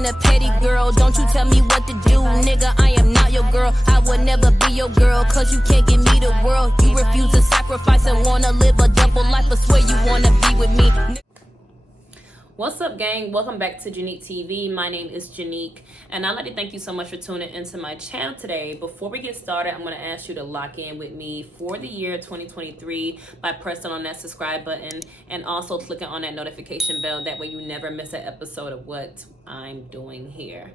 being a petty girl. Don't you tell me what to do, nigga, I am not your girl. I would never be your girl, cause you can't give me the world. You refuse to sacrifice and wanna live a double life, but swear you wanna be with me. What's up, gang? Welcome back to Janique TV. My name is Janique, and I'd like to thank you so much for tuning into my channel today. Before we get started, I'm going to ask you to lock in with me for the year 2023 by pressing on that subscribe button and also clicking on that notification bell. That way you never miss an episode of what I'm doing here.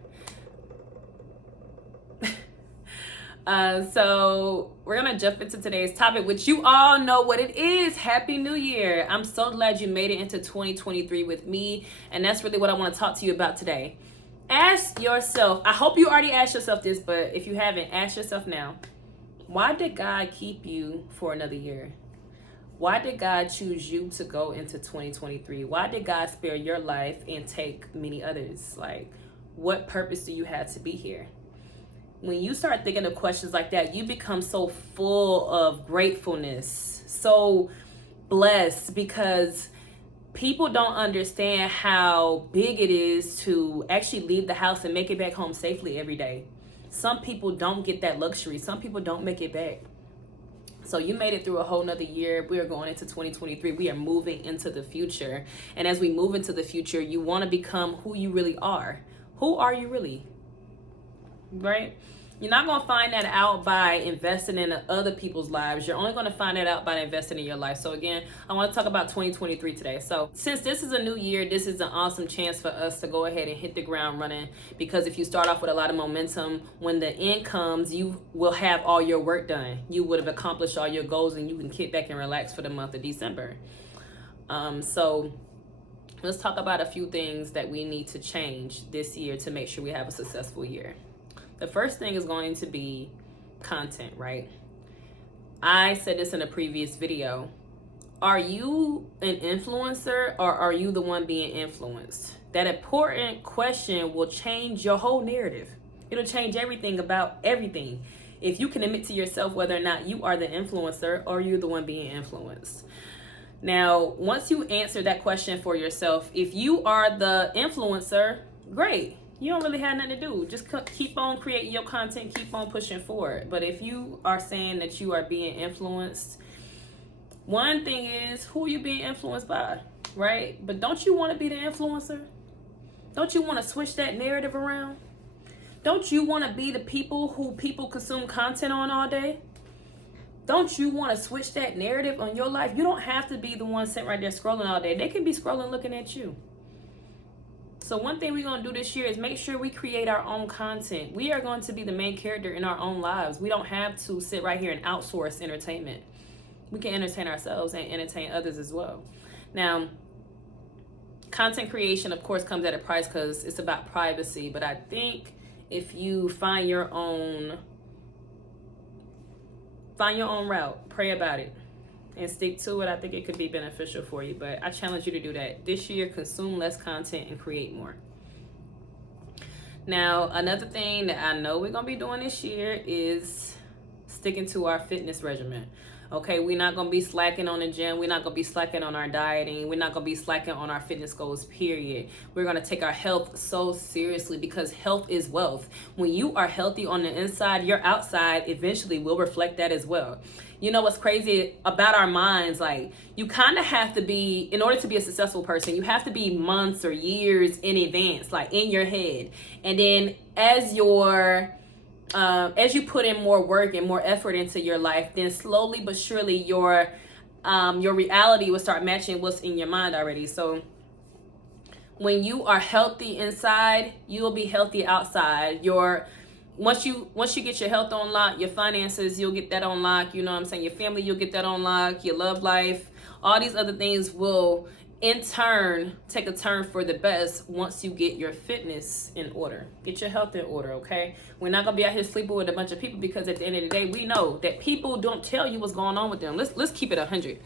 So we're gonna jump into today's topic, which you all know what it is. Happy New Year. I'm so glad you made it into 2023 with me, and that's really what I want to talk to you about today. Ask yourself, I hope you already asked yourself this, but if you haven't, ask yourself now, why did God keep you for another year? Why did God choose you to go into 2023? Why did God spare your life and take many others? Like, what purpose do you have to be here? When you start thinking of questions like that, you become so full of gratefulness, so blessed, because people don't understand how big it is to actually leave the house and make it back home safely every day. Some people don't get that luxury. Some people don't make it back. So you made it through a whole nother year. We are going into 2023. We are moving into the future. And as we move into the future, you want to become who you really are. Who are you really? Right? You're not going to find that out by investing in other people's lives. You're only going to find that out by investing in your life. So again, I want to talk about 2023 today. So since this is a new year, this is an awesome chance for us to go ahead and hit the ground running, because if you start off with a lot of momentum, when the end comes, you will have all your work done. You would have accomplished all your goals, and you can kick back and relax for the month of December. So let's talk about a few things that we need to change this year to make sure we have a successful year. The first thing is going to be content, right? I said this in a previous video. Are you an influencer, or are you the one being influenced? That important question will change your whole narrative. It'll change everything about everything. If you can admit to yourself whether or not you are the influencer or you're the one being influenced. Now, once you answer that question for yourself, if you are the influencer, great. You don't really have nothing to do. Just keep on creating your content, keep on pushing forward. But if you are saying that you are being influenced, one thing is, who are you being influenced by, right? But don't you want to be the influencer? Don't you want to switch that narrative around? Don't you want to be the people who people consume content on all day? Don't you want to switch that narrative on your life? You don't have to be the one sitting right there scrolling all day. They can be scrolling looking at you. So one thing we're going to do this year is make sure we create our own content. We are going to be the main character in our own lives. We don't have to sit right here and outsource entertainment. We can entertain ourselves and entertain others as well. Now, content creation, of course, comes at a price because it's about privacy. But I think if you find your own route, pray about it, and stick to it, I think it could be beneficial for you. But I challenge you to do that this year. Consume less content and create more. Now, another thing that I know we're gonna be doing this year is sticking to our fitness regimen. Okay, we're not gonna be slacking on the gym. We're not gonna be slacking on our dieting. We're not gonna be slacking on our fitness goals, period. We're gonna take our health so seriously, because health is wealth. When you are healthy on the inside, your outside eventually will reflect that as well. You know what's crazy about our minds? Like, you kind of have to be, in order to be a successful person, you have to be months or years in advance, like in your head. And then as you put in more work and more effort into your life, then slowly but surely your reality will start matching what's in your mind already. So when you are healthy inside, you will be healthy outside. Once you get your health on lock, your finances, you'll get that on lock. You know what I'm saying? Your family, you'll get that on lock. Your love life, all these other things will in turn take a turn for the best once you get your fitness in order. Get your health in order, okay? We're not gonna be out here sleeping with a bunch of people, because at the end of the day, we know that people don't tell you what's going on with them. Let's keep it 100.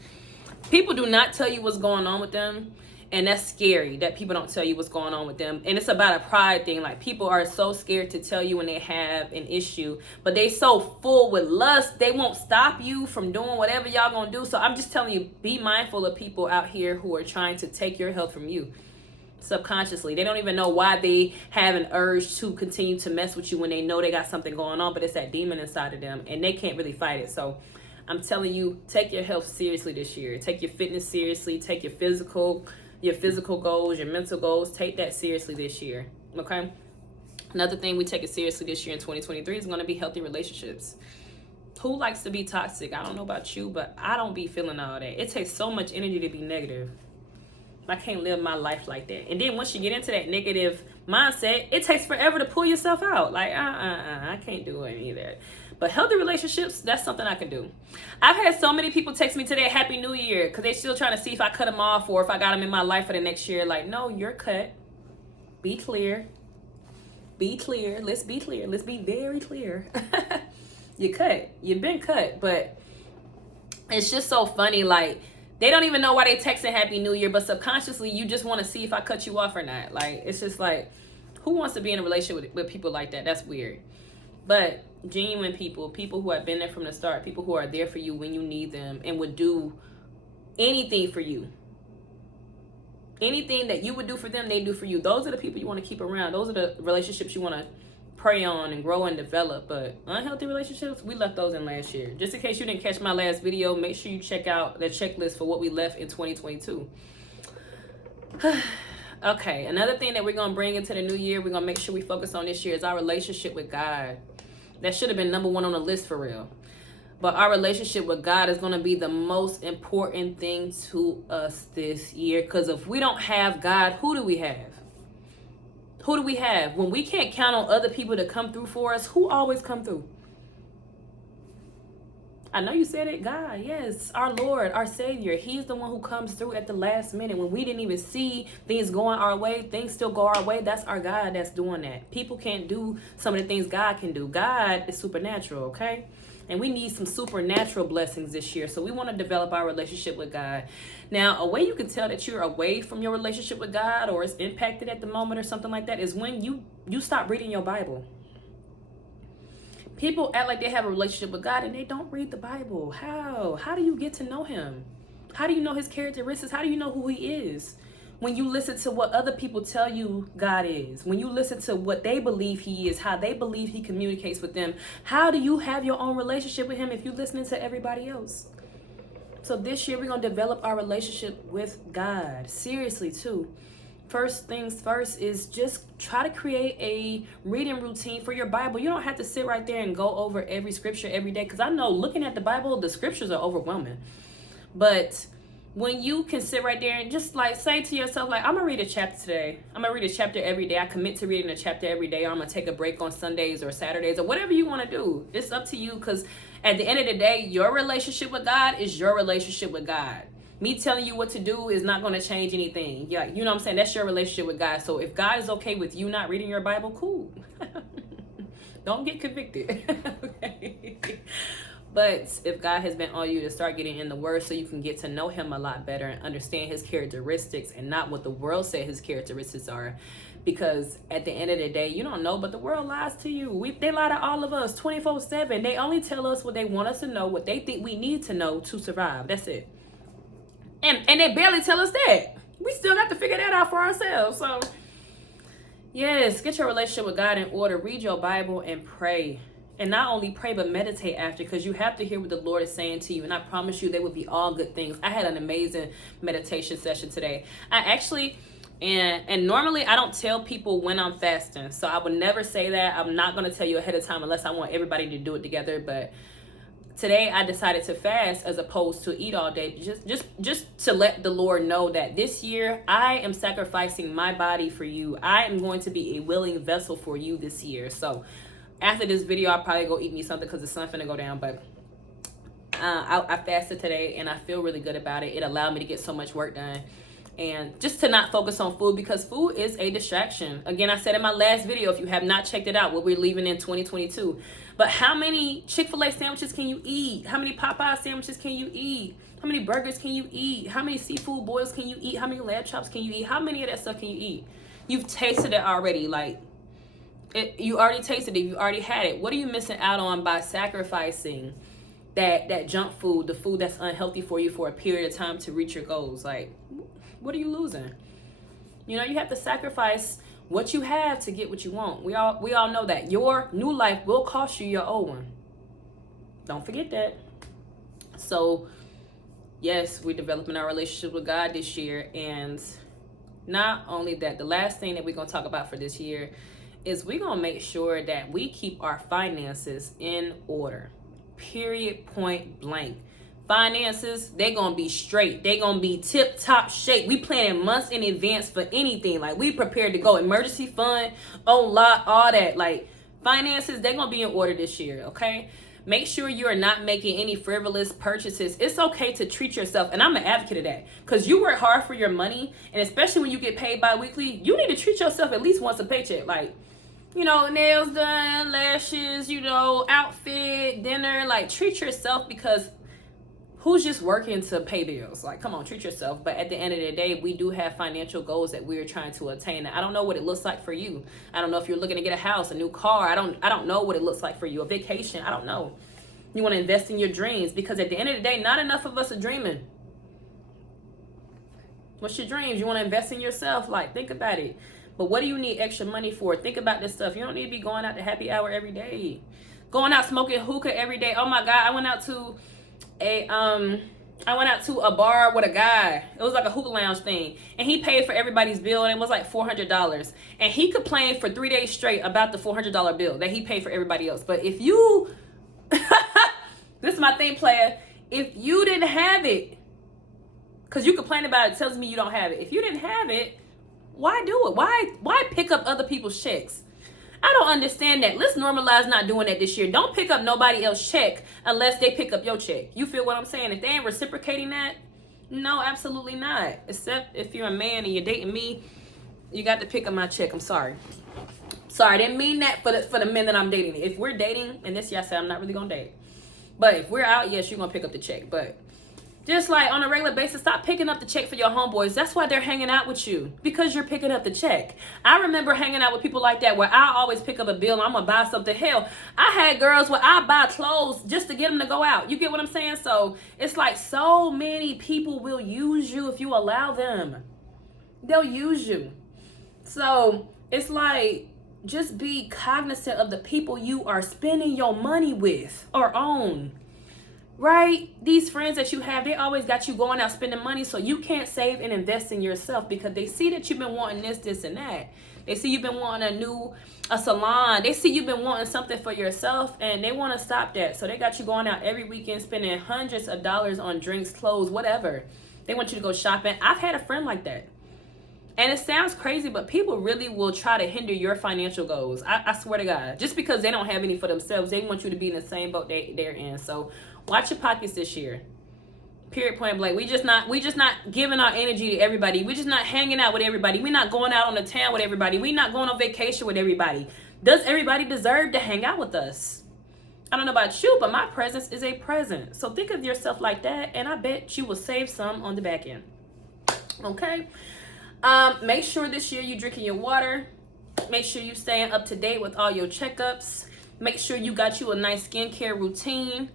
People do not tell you what's going on with them. And that's scary that people don't tell you what's going on with them. And it's about a pride thing. Like, people are so scared to tell you when they have an issue, but they so full with lust, they won't stop you from doing whatever y'all gonna do. So I'm just telling you, be mindful of people out here who are trying to take your health from you. subconsciously. They don't even know why they have an urge to continue to mess with you when they know they got something going on, but it's that demon inside of them and they can't really fight it. So I'm telling you, take your health seriously this year. Take your fitness seriously. Take your physical goals, your mental goals. Take that seriously this year. Okay? Another thing we take it seriously this year in 2023 is going to be healthy relationships. Who likes to be toxic? I don't know about you, but I don't be feeling all that. It takes so much energy to be negative. I can't live my life like that. And then once you get into that negative mindset, it takes forever to pull yourself out. Like, I can't do any of that. But healthy relationships, that's something I can do. I've had so many people text me today, Happy New Year, because they're still trying to see if I cut them off or if I got them in my life for the next year. Like, no, you're cut. Be clear. Be clear. Let's be clear. Let's be very clear. You cut. You've been cut. But it's just so funny. Like, they don't even know why they texting Happy New Year, but subconsciously you just want to see if I cut you off or not. Like, it's just like, who wants to be in a relationship with people like that? That's weird. But genuine people who have been there from the start, people who are there for you when you need them and would do anything for you. Anything that you would do for them, they do for you. Those are the people you want to keep around. Those are the relationships you want to prey on and grow and develop. But unhealthy relationships, we left those in last year. Just in case you didn't catch my last video, make sure you check out the checklist for what we left in 2022. Okay, another thing that we're going to bring into the new year, we're going to make sure we focus on this year, is our relationship with God. That should have been number one on the list for real. But our relationship with God is going to be the most important thing to us this year. Because if we don't have God, who do we have? Who do we have? When we can't count on other people to come through for us, who always come through? I know you said it, God. Yes, our Lord, our Savior. He's the one who comes through at the last minute. When we didn't even see things going our way, things still go our way. That's our God that's doing that. People can't do some of the things God can do. God is supernatural, okay? And we need some supernatural blessings this year. So we want to develop our relationship with God. Now, a way you can tell that you're away from your relationship with God or it's impacted at the moment or something like that is when you stop reading your Bible. People act like they have a relationship with God and they don't read the Bible. How? How do you get to know him? How do you know his characteristics? How do you know who he is? When you listen to what other people tell you God is, when you listen to what they believe he is, how they believe he communicates with them, how do you have your own relationship with him if you're listening to everybody else? So this year we're going to develop our relationship with God. Seriously, too. First things first is just try to create a reading routine for your Bible. You don't have to sit right there and go over every scripture every day, because I know looking at the Bible, the scriptures are overwhelming. But when you can sit right there and just like say to yourself, like, I'm gonna read a chapter today. I'm gonna read a chapter every day. I commit to reading a chapter every day, or I'm gonna take a break on Sundays or Saturdays or whatever you want to do. It's up to you, because at the end of the day, your relationship with God is your relationship with God. Me telling you what to do is not going to change anything. Yeah, you know what I'm saying? That's your relationship with God. So if God is okay with you not reading your Bible, cool. Don't get convicted. Okay. But if God has been on you to start getting in the Word so you can get to know him a lot better and understand his characteristics and not what the world said his characteristics are. Because at the end of the day, you don't know, but the world lies to you. They lie to all of us 24/7. They only tell us what they want us to know, what they think we need to know to survive. That's it. And they barely tell us that. We still got to figure that out for ourselves. So, yes, get your relationship with God in order. Read your Bible and pray. And not only pray, but meditate after, because you have to hear what the Lord is saying to you. And I promise you, they will be all good things. I had an amazing meditation session today. I actually, and normally I don't tell people when I'm fasting. So I would never say that. I'm not going to tell you ahead of time unless I want everybody to do it together. But today I decided to fast as opposed to eat all day, just to let the Lord know that this year I am sacrificing my body for you. I am going to be a willing vessel for you this year. So after this video, I'll probably go eat me something because the sun's finna go down. But I fasted today and I feel really good about it. It allowed me to get so much work done. And just to not focus on food, because food is a distraction. Again, I said in my last video, if you have not checked it out, what we're leaving in 2022. But how many Chick-fil-A sandwiches can you eat? How many Popeye sandwiches can you eat? How many burgers can you eat? How many seafood boils can you eat? How many lamb chops can you eat? How many of that stuff can you eat? You've tasted it already. Like, you already tasted it. You already had it. What are you missing out on by sacrificing that junk food, the food that's unhealthy for you for a period of time to reach your goals? Like, what are you losing? You know, you have to sacrifice what you have to get what you want. We all know that. Your new life will cost you your old one. Don't forget that. So, yes, we're developing our relationship with God this year. And not only that, the last thing that we're going to talk about for this year is we're going to make sure that we keep our finances in order. Period, point blank. Finances, they're gonna be straight. They're gonna be tip-top shape. We planning months in advance for anything. Like, we prepared to go. Emergency fund, on lot, all that. Like, finances, they're gonna be in order this year, okay? Make sure you are not making any frivolous purchases. It's okay to treat yourself, and I'm an advocate of that, because you work hard for your money, and especially when you get paid bi-weekly, you need to treat yourself at least once a paycheck. Like, you know, nails done, lashes, you know, outfit, dinner. Like, treat yourself, because who's just working to pay bills? Like, come on, treat yourself. But at the end of the day, we do have financial goals that we're trying to attain. I don't know what it looks like for you. I don't know if you're looking to get a house, a new car. I don't know what it looks like for you. A vacation. I don't know. You want to invest in your dreams, because at the end of the day, not enough of us are dreaming. What's your dreams? You want to invest in yourself? Like, think about it. But what do you need extra money for? Think about this stuff. You don't need to be going out to happy hour every day. Going out smoking hookah every day. Oh my God, I went out to a bar with a guy. It was like a hookah lounge thing, and he paid for everybody's bill, and it was like $400. And he complained for 3 days straight about the $400 bill that he paid for everybody else. But if you, this is my thing, player. If you didn't have it, because you complain about it, tells me you don't have it. If you didn't have it, why do it? Why pick up other people's checks? I don't understand that. Let's normalize not doing that this year. Don't pick up nobody else's check unless they pick up your check. You feel what I'm saying? If they ain't reciprocating that, no, absolutely not. Except if you're a man and you're dating me, you got to pick up my check. I'm sorry. Sorry, I didn't mean that for the men that I'm dating. If we're dating, and this year I said I'm not really going to date. But if we're out, yes, you're going to pick up the check. But just like on a regular basis, stop picking up the check for your homeboys. That's why they're hanging out with you, because you're picking up the check. I remember hanging out with people like that, where I always pick up a bill and I'm going to buy something. Hell, I had girls where I buy clothes just to get them to go out. You get what I'm saying? So it's like, so many people will use you if you allow them. They'll use you. So it's like, just be cognizant of the people you are spending your money with or on. Right? These friends that you have, they always got you going out spending money, so you can't save and invest in yourself, because they see that you've been wanting this, and that. They see you've been wanting a salon. They see you've been wanting something for yourself, and they want to stop that. So they got you going out every weekend, spending hundreds of dollars on drinks, clothes, whatever. They want you to go shopping. I've had a friend like that. And it sounds crazy, but people really will try to hinder your financial goals. I swear to God. Just because they don't have any for themselves, they want you to be in the same boat they're in. So watch your pockets this year. Period, point blank. We just not giving our energy to everybody. We just not hanging out with everybody. We're not going out on the town with everybody. We're not going on vacation with everybody. Does everybody deserve to hang out with us? I don't know about you, but my presence is a present. So think of yourself like that, and I bet you will save some on the back end. Okay? Make sure this year you're drinking your water. Make sure you staying up to date with all your checkups. Make sure you got you a nice skincare routine.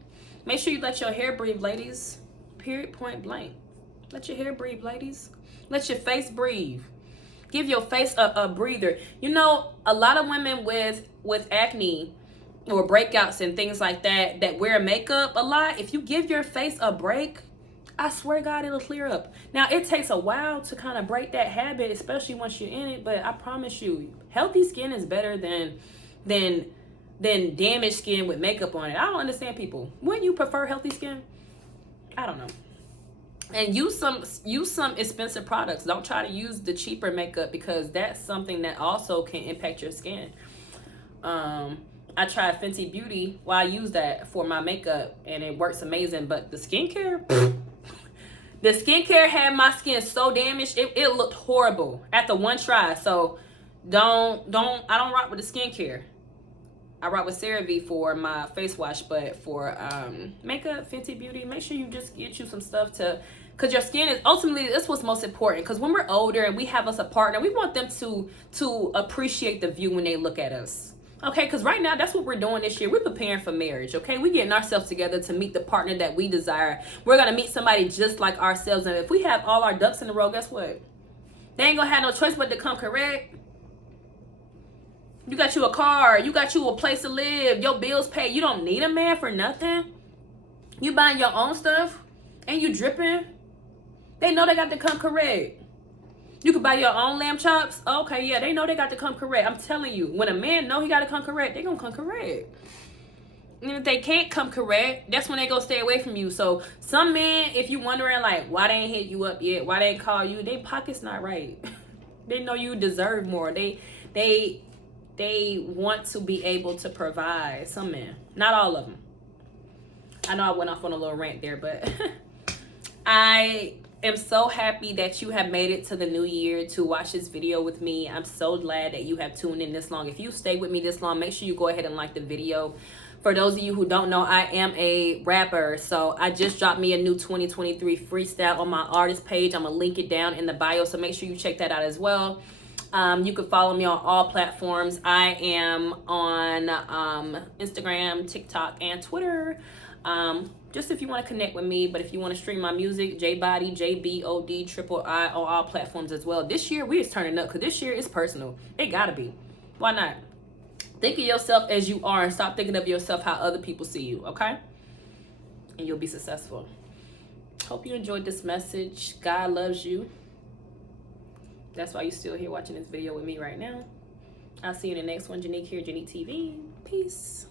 Make sure you let your hair breathe, ladies. Period, point blank. Let your hair breathe, ladies. Let your face breathe. Give your face a breather. You know, a lot of women with acne or breakouts and things like that wear makeup a lot, if you give your face a break, I swear to God, it'll clear up. Now, it takes a while to kind of break that habit, especially once you're in it, but I promise you, healthy skin is better than damaged skin with makeup on it. I don't understand people. Wouldn't you prefer healthy skin? I don't know. And use some expensive products. Don't try to use the cheaper makeup, because that's something that also can impact your skin. I tried Fenty Beauty. Well, I use that for my makeup, and it works amazing. But the skincare, the skincare had my skin so damaged, it looked horrible after one try. So I don't rock with the skincare. I rock with CeraVe for my face wash, but for makeup, Fenty Beauty, make sure you just get you some stuff because your skin is ultimately, that's what's most important. Because when we're older and we have us a partner, we want them to appreciate the view when they look at us. Okay, because right now, that's what we're doing this year. We're preparing for marriage, okay? We're getting ourselves together to meet the partner that we desire. We're going to meet somebody just like ourselves. And if we have all our ducks in a row, guess what? They ain't gonna have no choice but to come correct. You got you a car, you got you a place to live, your bills paid. You don't need a man for nothing. You buying your own stuff and you dripping. They know they got to come correct. You can buy your own lamb chops. Okay, yeah, they know they got to come correct. I'm telling you, when a man know he got to come correct, they gonna come correct. And if they can't come correct, that's when they go stay away from you. So some men, if you wondering like why they ain't hit you up yet, why they ain't call you, they pockets not right. They know you deserve more. They want to be able to provide. Some men, not all of them. I know I went off on a little rant there, but I am so happy that you have made it to the new year to watch this video with me. I'm so glad that you have tuned in this long. If you stay with me this long, make sure you go ahead and like the video. For those of you who don't know, I am a rapper. So I just dropped me a new 2023 freestyle on my artist page. I'm going to link it down in the bio. So make sure you check that out as well. You can follow me on all platforms. I am on Instagram, TikTok, and Twitter. Just if you want to connect with me. But if you want to stream my music, J-Body, J-B-O-D, triple I on all platforms as well. This year, we is turning up because this year is personal. It got to be. Why not? Think of yourself as you are and stop thinking of yourself how other people see you, okay? And you'll be successful. Hope you enjoyed this message. God loves you. That's why you're still here watching this video with me right now. I'll see you in the next one. Janique here, Janique TV. Peace.